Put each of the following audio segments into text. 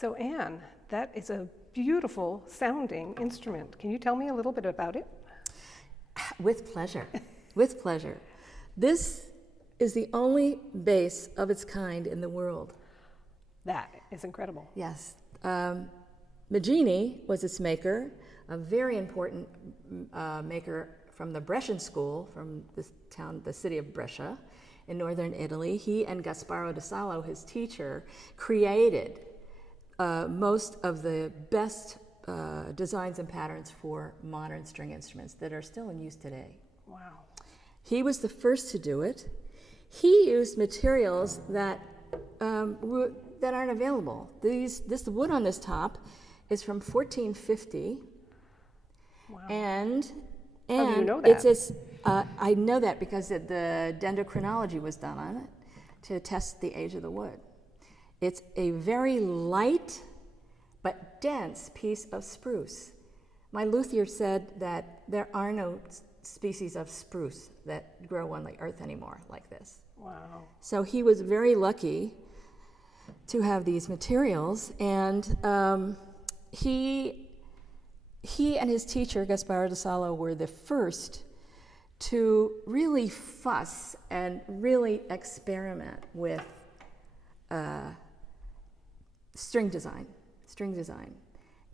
So Anne, that is a beautiful sounding instrument. Can you tell me a little bit about it? With pleasure, with pleasure. This is the only bass of its kind in the world. That is incredible. Yes. Maggini was its maker, a very important maker from the Brescian school, from this town, the city of Brescia in northern Italy. He and Gasparo da Salo, his teacher, created most of the best designs and patterns for modern string instruments that are still in use today. Wow. He was the first to do it. He used materials that aren't available. This wood on this top is from 1450. Wow. And how do you know that? I know that because the dendrochronology was done on it to test the age of the wood. It's a very light but dense piece of spruce. My luthier said that there are no species of spruce that grow on the earth anymore like this. Wow. So he was very lucky to have these materials, and he and his teacher, Gasparo da Salo, were the first to really fuss and really experiment with string design.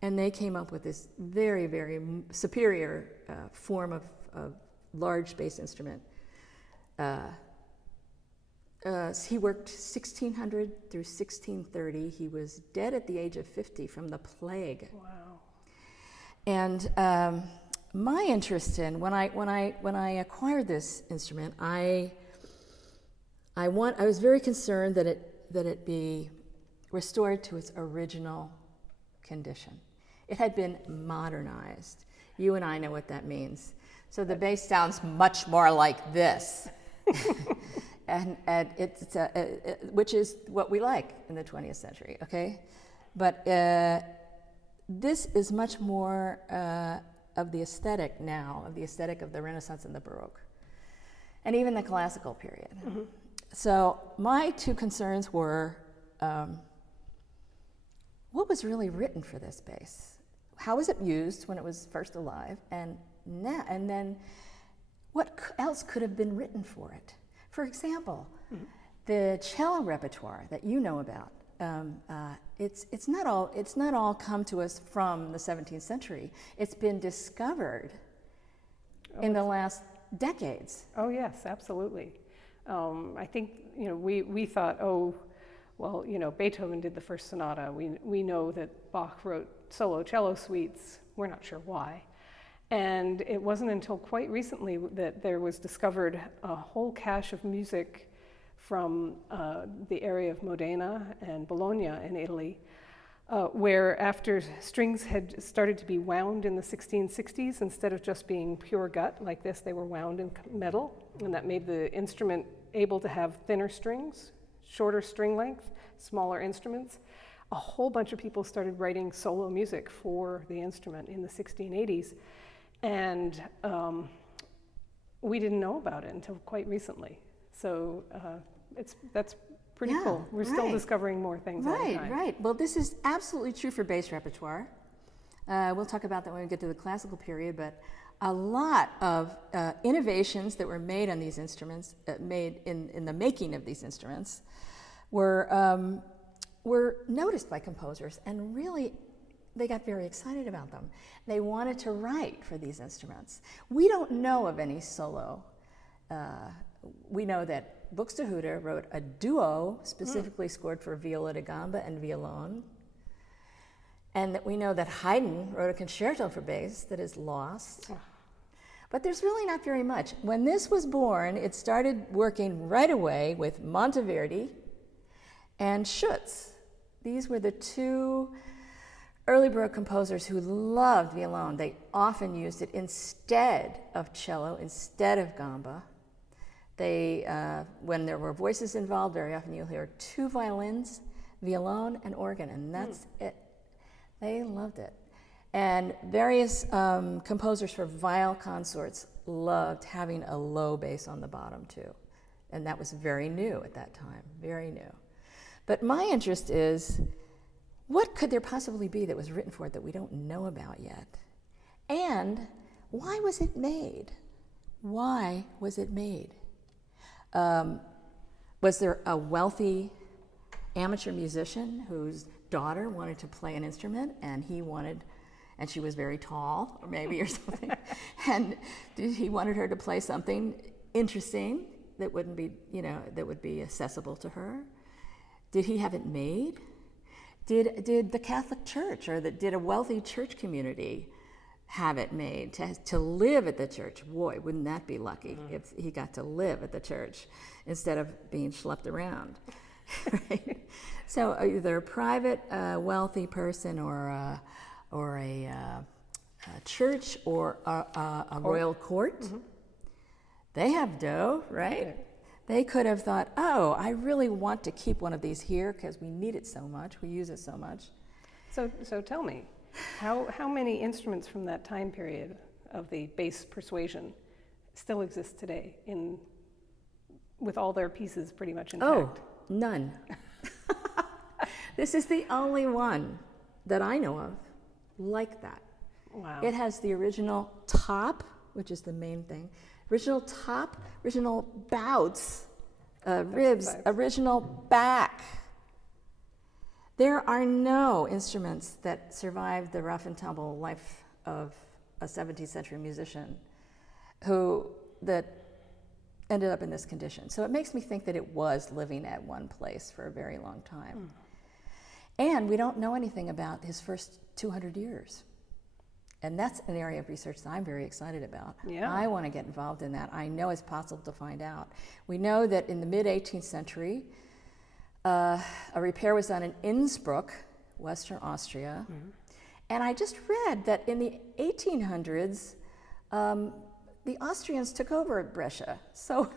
And they came up with this very, very superior form of large bass instrument. He worked 1600 through 1630. He was dead at the age of 50 from the plague. Wow. And my interest in when I acquired this instrument, I was very concerned that it be restored to its original condition. It had been modernized. You and I know what that means. So the bass sounds much more like this, and it's which is what we like in the 20th century. Okay, but this is much more of the aesthetic now, of the aesthetic of the Renaissance and the Baroque, and even the classical period. Mm-hmm. So my two concerns were, what was really written for this bass? How was it used when it was first alive? And then what else could have been written for it? For example, mm-hmm. the cello repertoire that you know about, it's not all come to us from the 17th century. It's been discovered in the last decades. Oh yes, absolutely. I think we thought, well, Beethoven did the first sonata. We know that Bach wrote solo cello suites. We're not sure why. And it wasn't until quite recently that there was discovered a whole cache of music from the area of Modena and Bologna in Italy, where after strings had started to be wound in the 1660s, instead of just being pure gut like this, they were wound in metal, and that made the instrument able to have thinner strings, shorter string length, smaller instruments. A whole bunch of people started writing solo music for the instrument in the 1680s, and we didn't know about it until quite recently. So that's pretty cool. We're still discovering more things all the time. Right. Well, this is absolutely true for bass repertoire. We'll talk about that when we get to the classical period, but a lot of innovations that were made on these instruments, made in the making of these instruments, were noticed by composers, and really they got very excited about them. They wanted to write for these instruments. We don't know of any solo. We know that Buxtehude wrote a duo specifically scored for viola da gamba and violone, and that we know that Haydn wrote a concerto for bass that is lost. But there's really not very much. When this was born, it started working right away with Monteverdi and Schütz. These were the two early Baroque composers who loved violone. They often used it instead of cello, instead of gamba. They, when there were voices involved, very often you'll hear two violins, violone, and organ, and that's it. They loved it. And various composers for viol consorts loved having a low bass on the bottom too. And that was very new at that time, very new. But my interest is, what could there possibly be that was written for it that we don't know about yet? And why was it made? Why was it made? Was there a wealthy amateur musician whose daughter wanted to play an instrument and and she was very tall, or maybe, or something, and he wanted her to play something interesting that wouldn't be, that would be accessible to her? Did he have it made? Did the Catholic Church, or did a wealthy church community have it made to live at the church? Boy, wouldn't that be lucky if he got to live at the church instead of being schlepped around, right? So either a private, wealthy person, or a church, or a royal court. They have dough, right? Yeah. They could have thought, oh, I really want to keep one of these here because we need it so much, we use it so much. So tell me, how many instruments from that time period of the bass persuasion still exist today with all their pieces pretty much intact? Oh, none. This is the only one that I know of like that. Wow. It has the original top, which is the main thing, original top, original bouts, ribs, original back. There are no instruments that survived the rough and tumble life of a 17th century musician that ended up in this condition. So it makes me think that it was living at one place for a very long time. And we don't know anything about his first 200 years. And that's an area of research that I'm very excited about. Yeah. I want to get involved in that. I know it's possible to find out. We know that in the mid-18th century, a repair was done in Innsbruck, Western Austria. And I just read that in the 1800s, the Austrians took over Brescia. So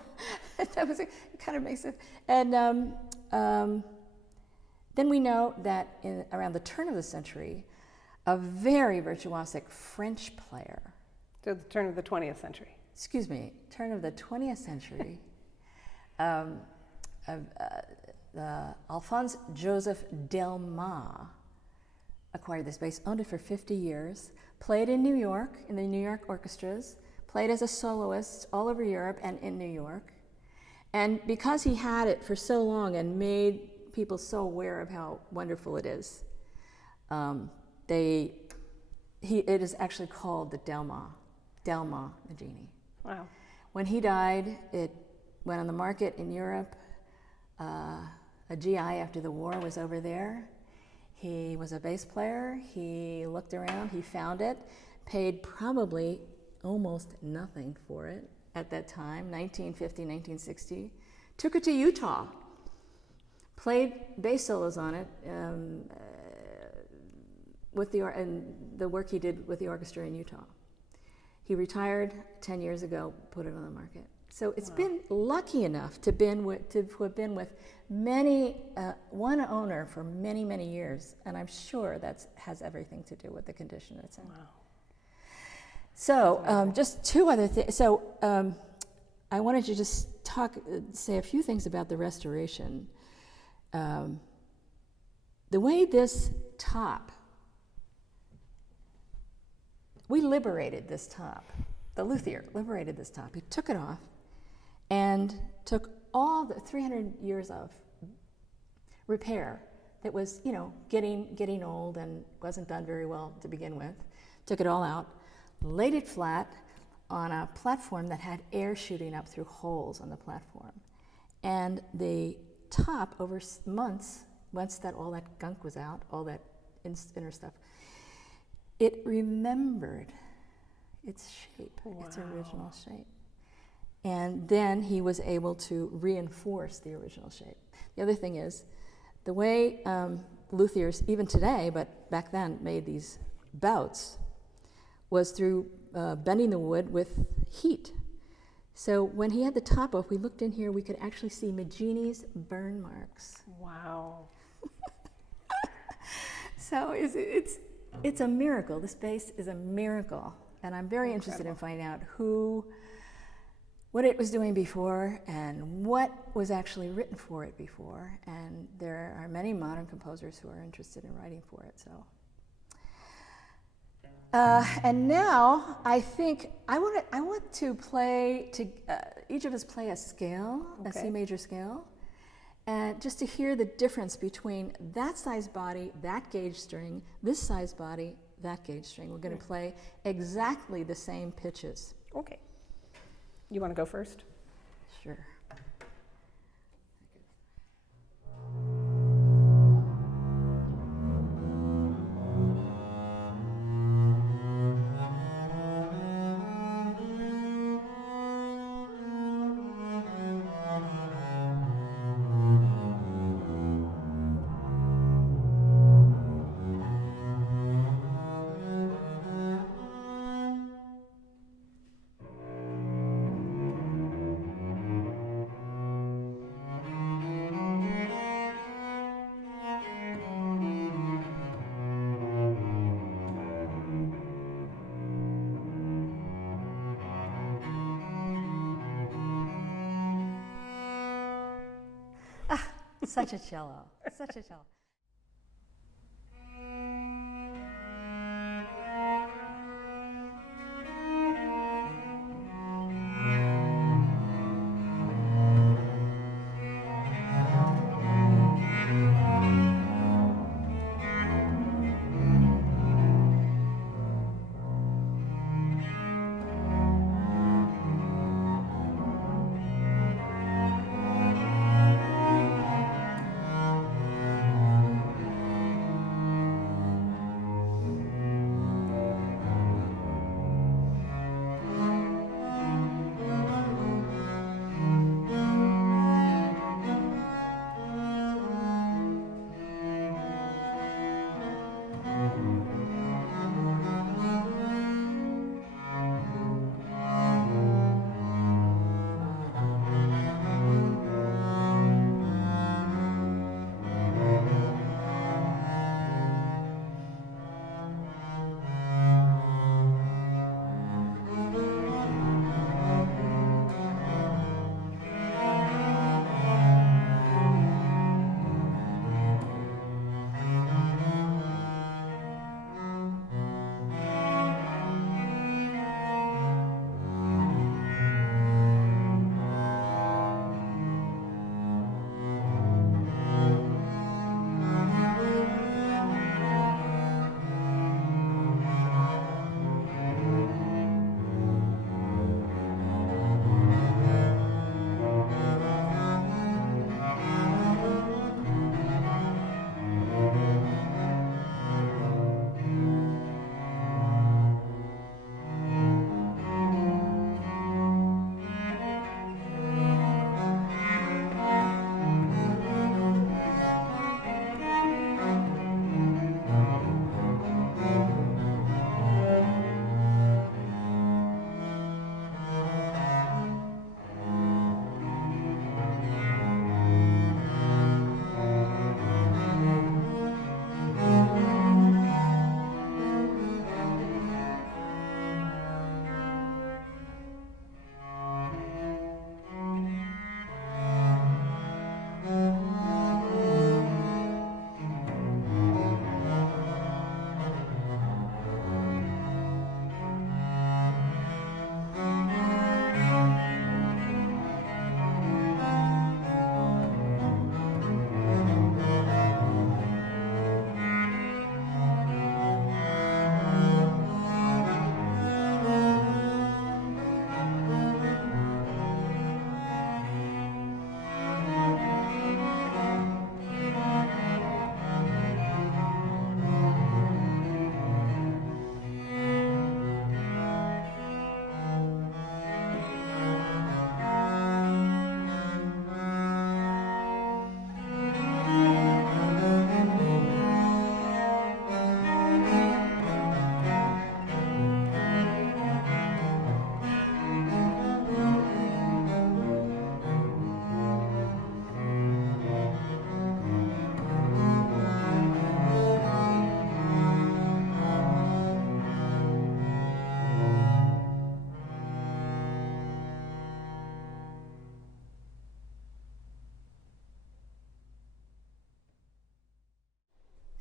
that was, it kind of makes it. And then we know that around the turn of the century, a very virtuosic French player. So the turn of the 20th century. Excuse me, turn of the 20th century. Alphonse Joseph Delmas acquired this bass, owned it for 50 years, played in New York, in the New York orchestras, played as a soloist all over Europe and in New York. And because he had it for so long and made people so aware of how wonderful it is, it is actually called the Delmas Nagini. Wow. When he died, it went on the market in Europe. A GI after the war was over there. He was a bass player. He looked around, he found it, paid probably almost nothing for it at that time, 1950, 1960. Took it to Utah, played bass solos on it, and the work he did with the orchestra in Utah. He retired 10 years ago, put it on the market. So it's been lucky enough to have been with one owner for many, many years, and I'm sure that has everything to do with the condition it's in. Wow. So just two other things. So I wanted to just say a few things about the restoration. The way this top, we liberated this top. The luthier liberated this top. He took it off and took all the 300 years of repair that was, getting old and wasn't done very well to begin with. Took it all out, laid it flat on a platform that had air shooting up through holes on the platform. And the top, over months, once all that gunk was out, all that inner stuff, it remembered its shape, its original shape. And then he was able to reinforce the original shape. The other thing is, the way luthiers, even today, but back then, made these bouts was through bending the wood with heat. So when he had the top off, we looked in here, we could actually see Magini's burn marks. Wow. So it's a miracle. This bass is a miracle. And I'm very interested in finding out who what it was doing before and what was actually written for it before. And there are many modern composers who are interested in writing for it. So, and now I think I want to play to each of us play a scale, a C major scale, and just to hear the difference between that size body, that gauge string, this size body, that gauge string. We're going to play exactly the same pitches. Okay. You want to go first? Sure. Such a cello. Such a cello.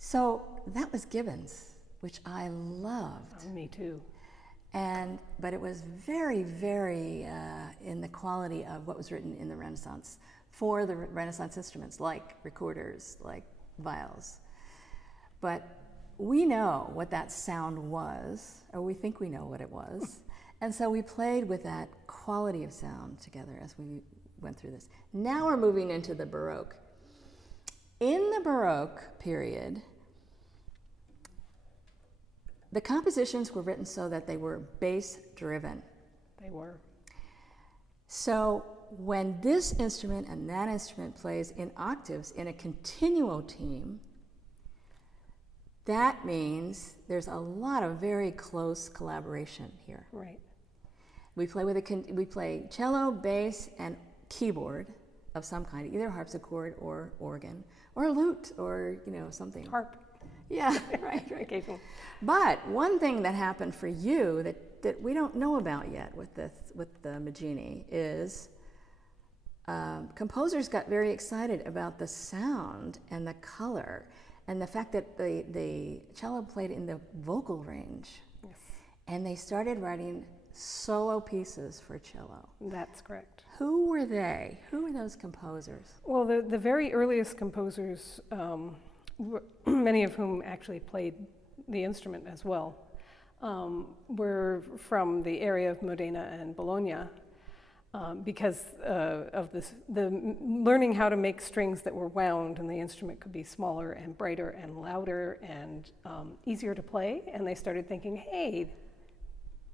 So that was Gibbons, which I loved. Oh, me too. But it was very, very in the quality of what was written in the Renaissance for the Renaissance instruments, like recorders, like viols. But we know what that sound was, or we think we know what it was. And so we played with that quality of sound together as we went through this. Now we're moving into the Baroque. In the Baroque period, the compositions were written so that they were bass-driven. They were. So when this instrument and that instrument plays in octaves in a continuo theme, that means there's a lot of very close collaboration here. Right. We play cello, bass, and keyboard of some kind, either harpsichord or organ, or lute, or something. Harp. Yeah, right. Occasionally. But one thing that happened for you that we don't know about yet with the Maggini is composers got very excited about the sound and the color and the fact that the cello played in the vocal range. Yes. And they started writing solo pieces for cello. That's correct. Who were they? Who were those composers? Well, the very earliest composers, many of whom actually played the instrument as well, were from the area of Modena and Bologna, because of the learning how to make strings that were wound, and the instrument could be smaller and brighter and louder and easier to play. And they started thinking, hey,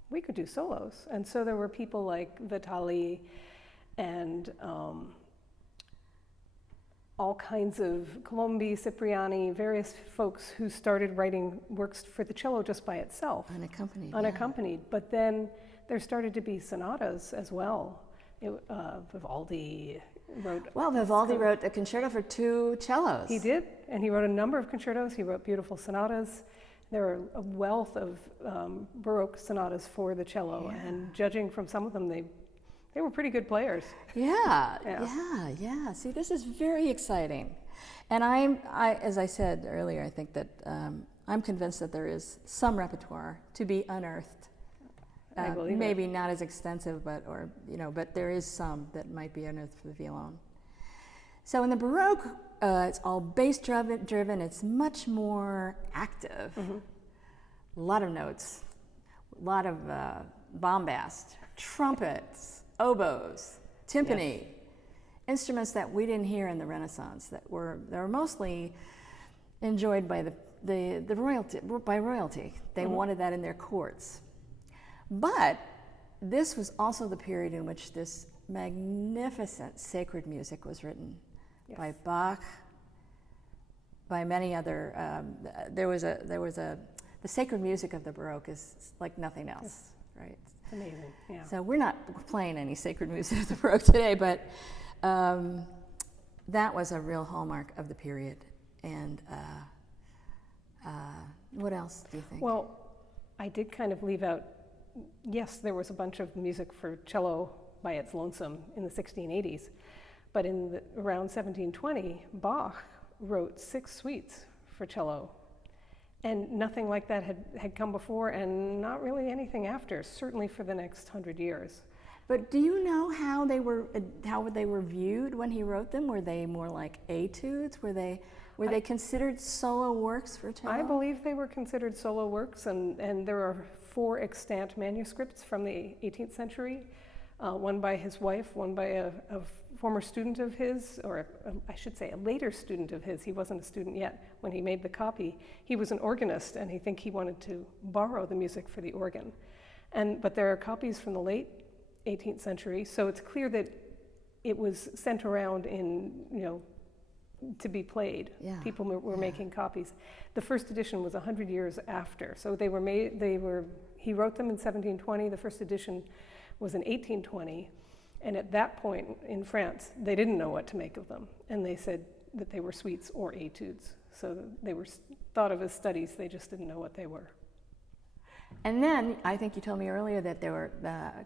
we could do solos. And so there were people like Vitali and all kinds of Colombi, Cipriani, various folks who started writing works for the cello just by itself. Unaccompanied. Yeah. But then there started to be sonatas as well. Vivaldi wrote... Well, Vivaldi wrote a concerto for 2 cellos. He did, and he wrote a number of concertos. He wrote beautiful sonatas. There are a wealth of Baroque sonatas for the cello, and judging from some of them, they were pretty good players. Yeah. See, this is very exciting. And I, as I said earlier, I think that I'm convinced that there is some repertoire to be unearthed. I believe maybe it. not as extensive, but there is some that might be unearthed for the violon. So in the Baroque, it's all bass-driven. It's much more active. Mm-hmm. A lot of notes, a lot of bombast, trumpets, oboes, timpani, instruments that we didn't hear in the Renaissance that were mostly enjoyed by the royalty. They wanted that in their courts. But this was also the period in which this magnificent sacred music was written by Bach, by many other. The sacred music of the Baroque is like nothing else, right? It's amazing. Yeah. So we're not playing any sacred music of the Baroque today, but that was a real hallmark of the period. And what else do you think? Well, I did kind of leave out. Yes, there was a bunch of music for cello by its lonesome in the 1680s, but around 1720, Bach wrote 6 suites for cello, and nothing like that had come before, and not really anything after, certainly for the next 100 years. But do you know how they were viewed when he wrote them? Were they more like etudes? Were they considered solo works for cello? I believe they were considered solo works, and there are 4 extant manuscripts from the 18th century, one by his wife, one by a former student of his, or I should say a later student of his. He wasn't a student yet when he made the copy. He was an organist, and he wanted to borrow the music for the organ. But there are copies from the late 18th century, so it's clear that it was sent around to be played. Yeah. People were making copies. The first edition was 100 years after, so they were made. He wrote them in 1720. The first edition was in 1820, and at that point in France, they didn't know what to make of them, and they said that they were suites or etudes. So they were thought of as studies. They just didn't know what they were. And then I think you told me earlier that there were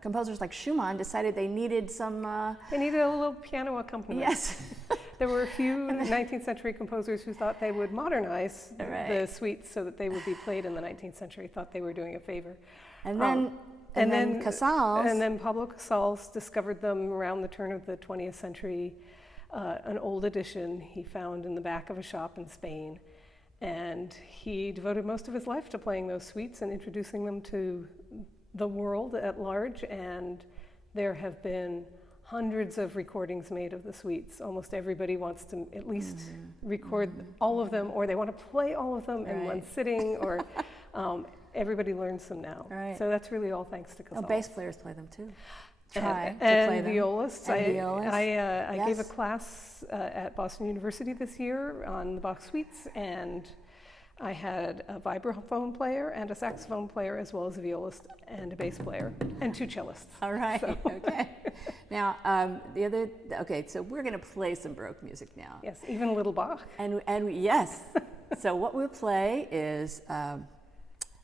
composers like Schumann decided they needed some. They needed a little piano accompaniment. Yes. There were a few 19th century composers who thought they would modernize the suites so that they would be played in the 19th century, thought they were doing a favor. And then Casals. And then Pablo Casals discovered them around the turn of the 20th century, an old edition he found in the back of a shop in Spain. And he devoted most of his life to playing those suites and introducing them to the world at large. And there have been hundreds of recordings made of the suites. Almost everybody wants to at least record all of them, or they want to play all of them in one sitting, or everybody learns them now. Right. So that's really all thanks to Casals. Bass players play them too. And violists. I gave a class at Boston University this year on the Bach suites, and I had a vibraphone player and a saxophone player, as well as a violist and a bass player, and 2 cellists. All right, okay. Now, so we're going to play some Baroque music now. Yes, even a little Bach. And yes. So what we'll play is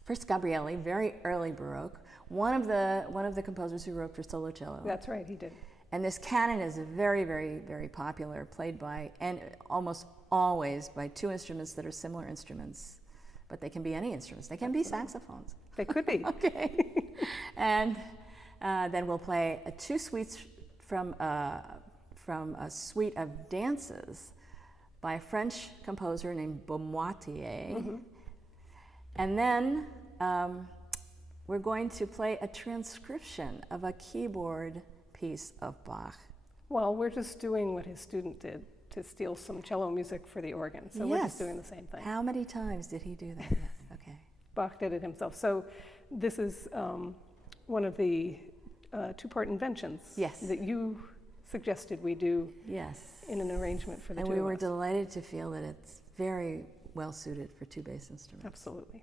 first Gabrieli, very early Baroque. One of the composers who wrote for solo cello. That's right, he did. And this canon is very, very, very popular, played by, and almost always by 2 instruments that are similar instruments, but they can be any instruments. They can be saxophones. They could be. Okay. And then we'll play 2 suites from a suite of dances by a French composer named Beaumoitier. And then we're going to play a transcription of a keyboard piece of Bach. Well, we're just doing what his student did, to steal some cello music for the organ. So we're just doing the same thing. How many times did he do that? Yes. Okay. Bach did it himself. So this is one of the 2-part inventions that you suggested we do in an arrangement for the 2 of us. And we were delighted to feel that it's very well suited for 2 bass instruments. Absolutely.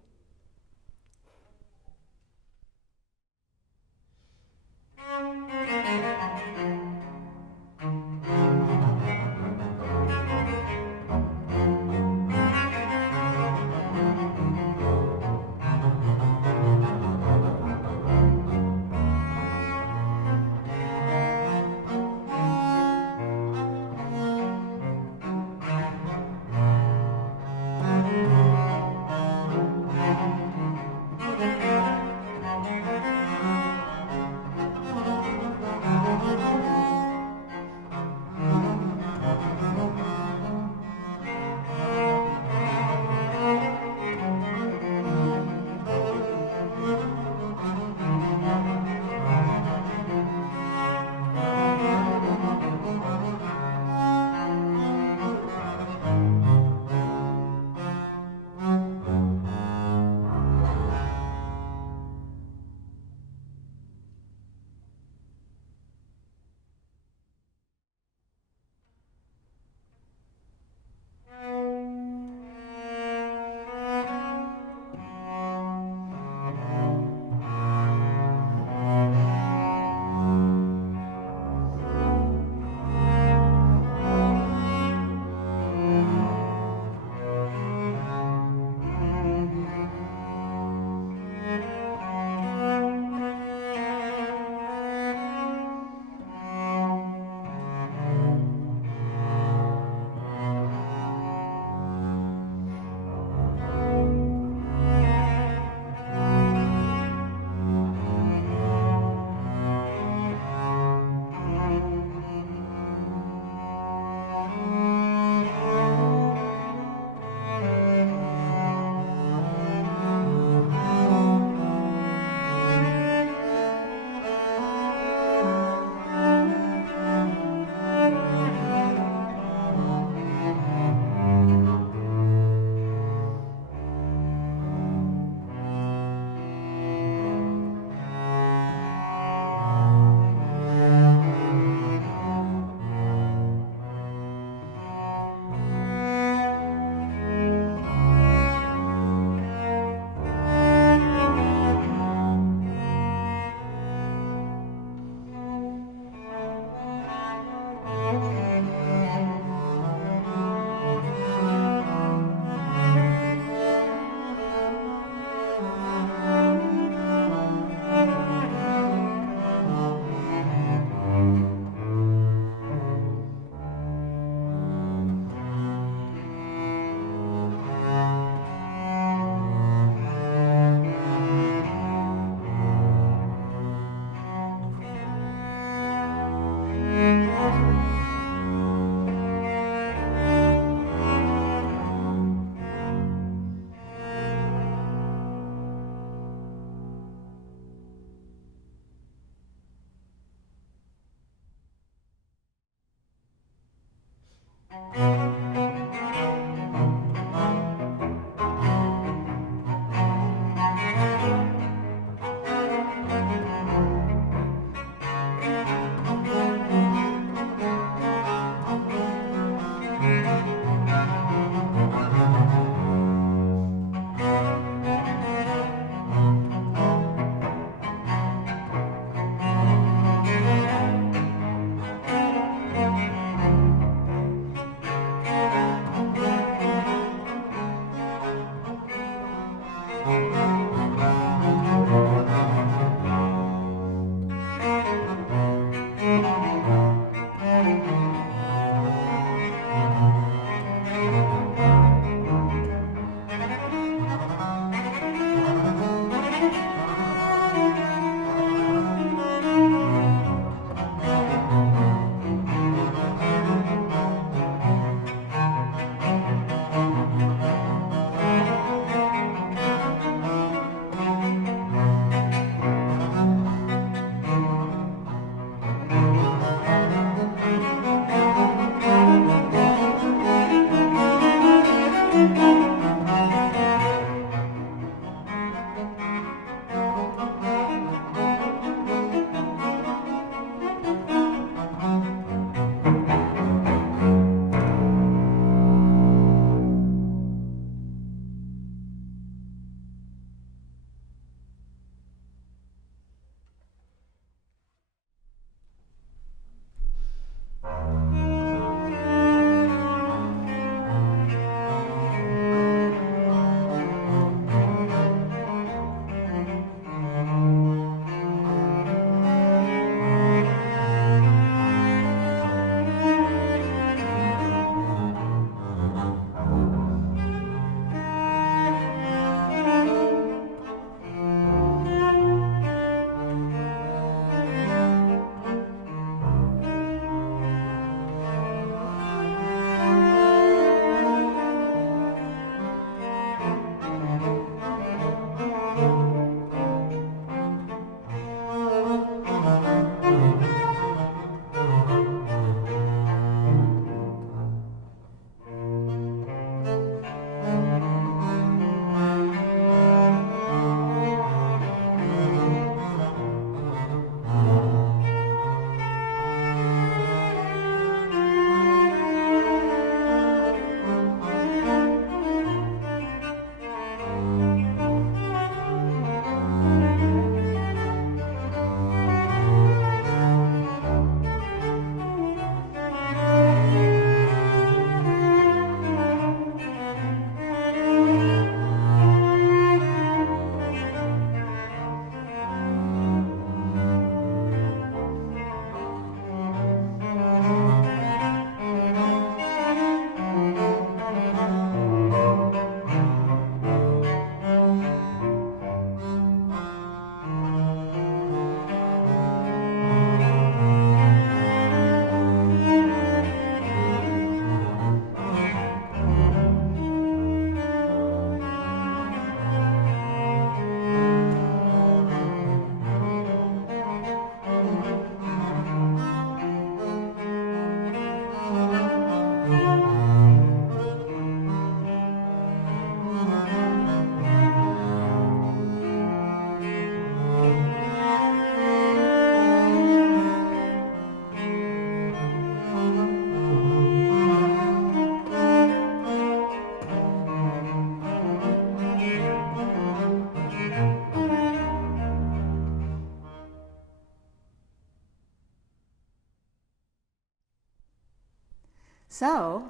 So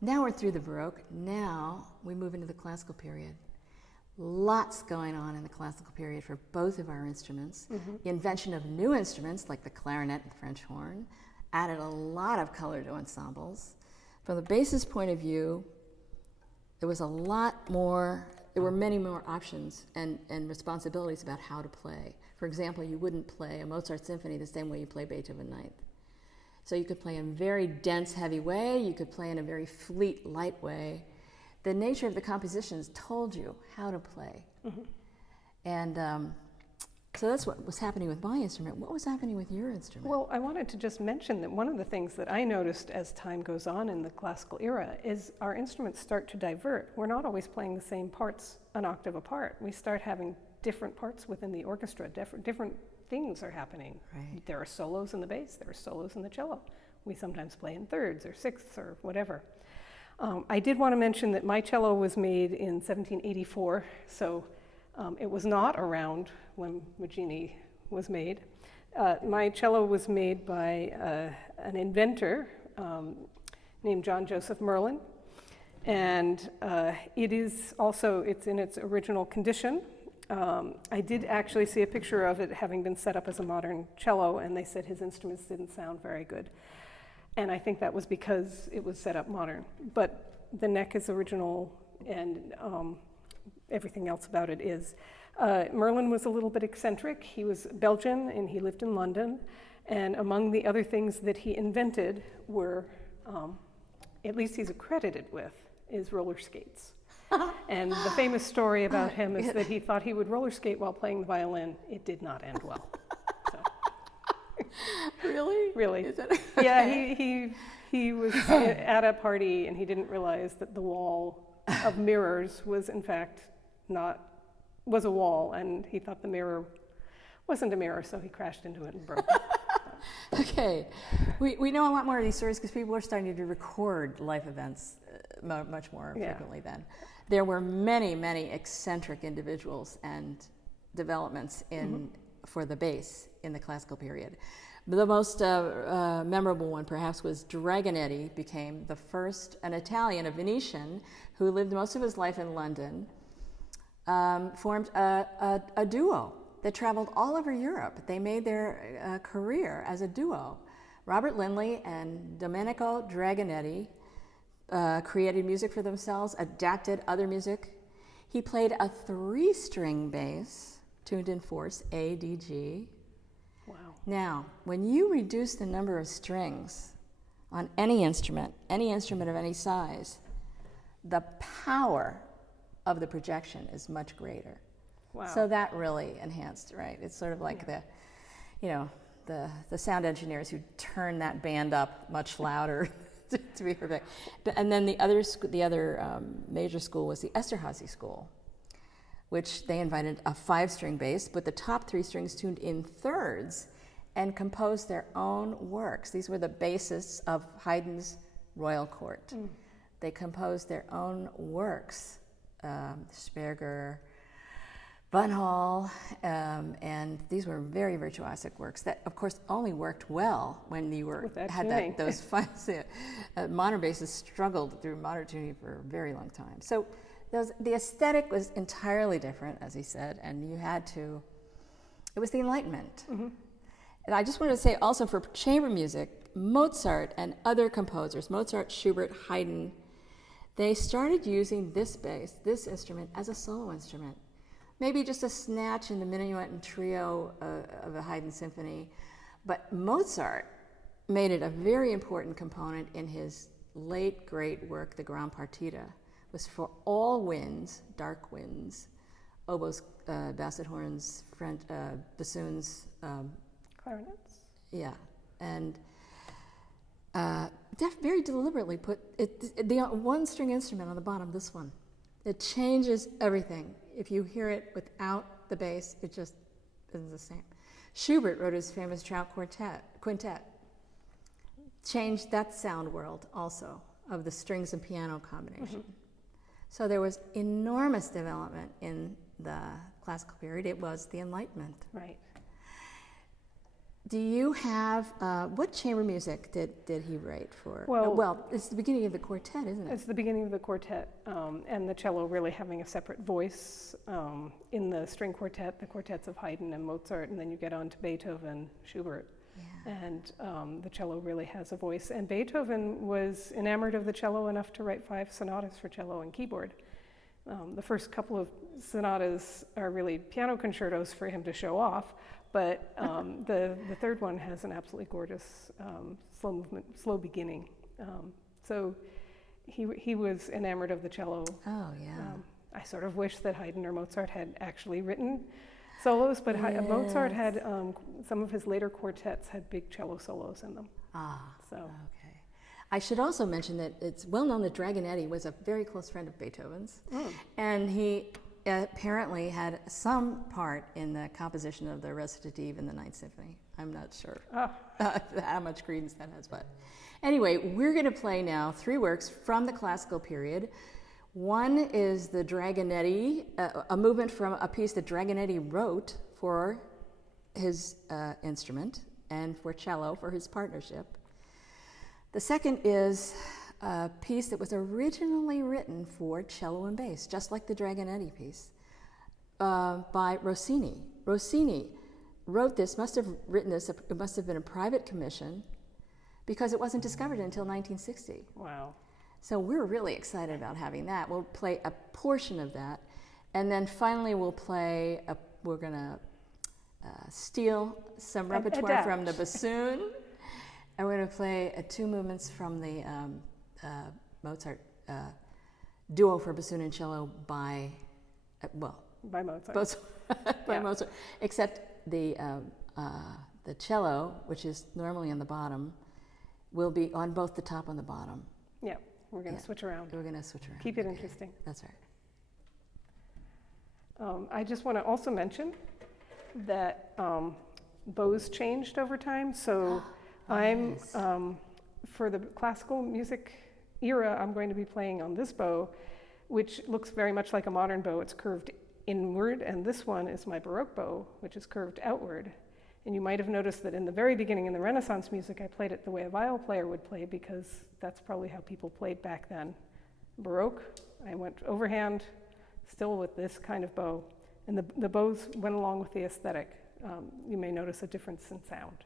now we're through the Baroque. Now we move into the classical period. Lots going on in the classical period for both of our instruments. Mm-hmm. The invention of new instruments like the clarinet and the French horn added a lot of color to ensembles. From the bassist point of view, there were many more options and responsibilities about how to play. For example, you wouldn't play a Mozart symphony the same way you play Beethoven Ninth. So you could play in a very dense, heavy way, you could play in a very fleet, light way. The nature of the compositions told you how to play. Mm-hmm. And So that's what was happening with my instrument. What was happening with your instrument? Well, I wanted to just mention that one of the things that I noticed as time goes on in the classical era is our instruments start to divert. We're not always playing the same parts an octave apart. We start having different parts within the orchestra, different things are happening. Right. There are solos in the bass, there are solos in the cello. We sometimes play in thirds or sixths or whatever. I did want to mention that my cello was made in 1784, so it was not around when Maggini was made. My cello was made by an inventor named John Joseph Merlin, and it's in its original condition. I did actually see a picture of it having been set up as a modern cello, and they said his instruments didn't sound very good. And I think that was because it was set up modern. But the neck is original, and everything else about it is. Merlin was a little bit eccentric. He was Belgian, and he lived in London. And among the other things that he invented were, at least he's accredited with, is roller skates. And the famous story about him is that he thought he would roller skate while playing the violin. It did not end well. Really? Really. Is that Yeah, he was at a party and he didn't realize that the wall of mirrors was in fact was a wall, and he thought the mirror wasn't a mirror, so he crashed into it and broke it. Okay. We know a lot more of these stories because people are starting to record life events much more frequently then. There were many, many eccentric individuals and developments for the bass in the classical period. The most memorable one perhaps was Dragonetti, became the first, an Italian, a Venetian, who lived most of his life in London, formed a duo that traveled all over Europe. They made their career as a duo. Robert Lindley and Domenico Dragonetti created music for themselves, adapted other music. He played a 3-string bass, tuned in fourths, A, D, G. Wow. Now, when you reduce the number of strings on any instrument of any size, the power of the projection is much greater. Wow. So that really enhanced, right? It's sort of like the sound engineers who turn that band up much louder to be perfect. And then the other major school was the Esterhazy school, which they invited a 5-string bass, but the top 3 strings tuned in thirds and composed their own works. These were the bassists of Haydn's Royal Court. They composed their own works, Sperger, Bunhall, and these were very virtuosic works that, of course, only worked well when you had those five. Modern basses struggled through modern tuning for a very long time. So the aesthetic was entirely different, as he said, and it was the Enlightenment. And I just wanted to say also for chamber music, Mozart and other composers, Mozart, Schubert, Haydn, they started using this bass, this instrument, as a solo instrument. Maybe just a snatch in the minuet and trio of a Haydn symphony, but Mozart made it a very important component in his late great work, the Grand Partita. It was for all winds, dark winds, oboes, basset horns, bassoons, clarinets. Yeah, and very deliberately put the 1-string instrument on the bottom, this one. It changes everything. If you hear it without the bass, it just isn't the same. Schubert wrote his famous Trout quintet. Changed that sound world also of the strings and piano combination. So there was enormous development in the classical period. It was the Enlightenment. Right. Do you have, what chamber music did he write for? Well, it's the beginning of the quartet, isn't it? It's the beginning of the quartet, and the cello really having a separate voice in the string quartet, the quartets of Haydn and Mozart, and then you get on to Beethoven, Schubert. Yeah. And the cello really has a voice. And Beethoven was enamored of the cello enough to write 5 sonatas for cello and keyboard. The first couple of sonatas are really piano concertos for him to show off, but the third one has an absolutely gorgeous slow movement, slow beginning. So he was enamored of the cello. Oh, yeah. I sort of wish that Haydn or Mozart had actually written solos, but Mozart Yes. had some of his later quartets had big cello solos in them. So Okay. I should also mention that it's well known that Dragonetti was a very close friend of Beethoven's, and he apparently had some part in the composition of the recitative in the Ninth Symphony. I'm not sure how much credence that has, but anyway, we're going to play now 3 works from the classical period. One is the Dragonetti, a movement from a piece that Dragonetti wrote for his instrument and for cello, for his partnership. The second is a piece that was originally written for cello and bass, just like the Dragonetti piece, by Rossini. Rossini wrote this, must have written this, it must have been a private commission, because it wasn't discovered until 1960. wow. So we're really excited about having that. We'll play a portion of that, and then finally we're going to steal some repertoire from the bassoon, and we're going to play 2 movements from the Mozart duo for bassoon and cello by Mozart. Mozart, except the cello, which is normally on the bottom, will be on both the top and the bottom. Yeah, we're going to switch around. We're going to switch around. Keep it interesting. That's right. I just want to also mention that bows changed over time. So I'm, for the classical music era, I'm going to be playing on this bow, which looks very much like a modern bow. It's curved inward, and this one is my Baroque bow, which is curved outward. And you might have noticed that in the very beginning in the Renaissance music, I played it the way a viol player would play, because that's probably how people played back then. Baroque, I went overhand, still with this kind of bow. And the bows went along with the aesthetic. You may notice a difference in sound.